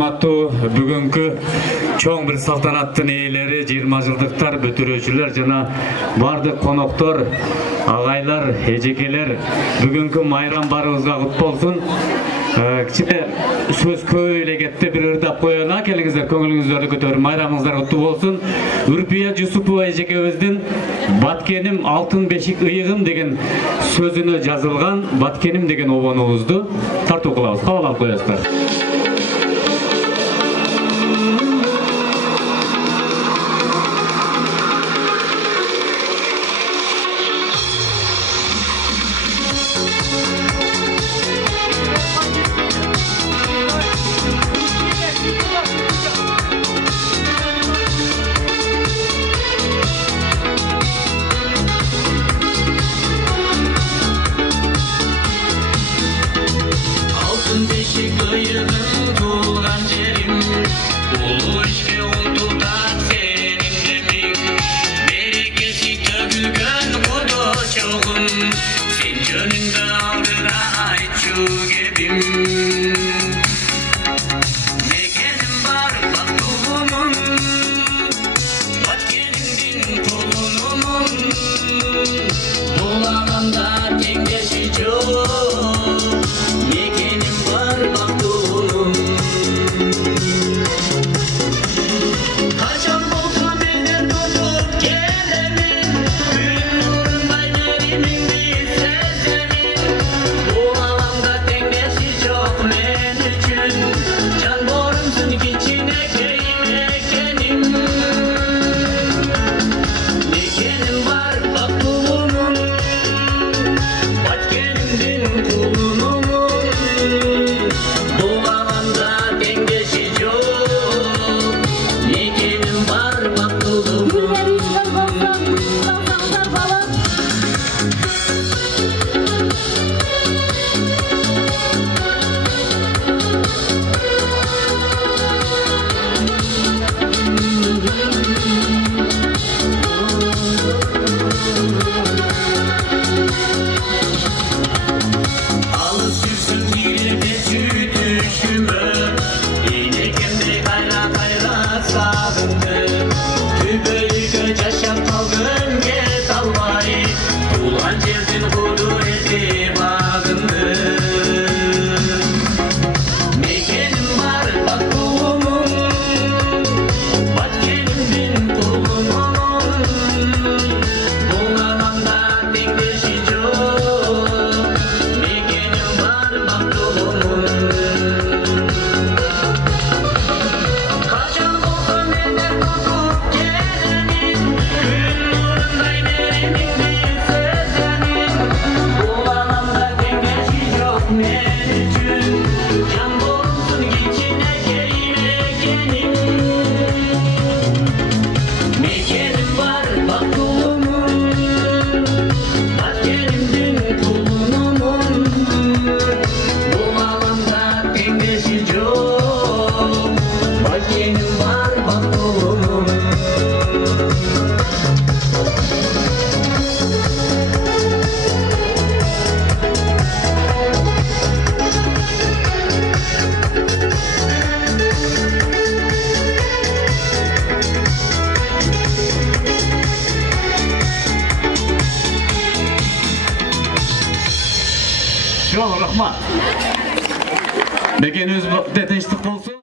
урматтуу бүгүнкү чоң бир салтанаттын ээлери, 20 жылдыктар, бүтүрүүчүлөр жана бардык коноктор, агайлар, эжекелер, бүгүнкү майрам барыбызга кут болсун. Кичине сөз көп эле кетти, бир ырдап коелу. Келиңиздер, көңүлүңүздөрдү көтөрүп, майрамыңыздар куттуу болсун. Үрпия Жусупова эжекебиздин Баткеним алтын бешик ыйыгым деген сөзүнө жазылган Баткеним деген обонубузду тартуу кылабыз. Кабыл алып коесуздар. Rahmat. Mekanizm de teşvik olsun.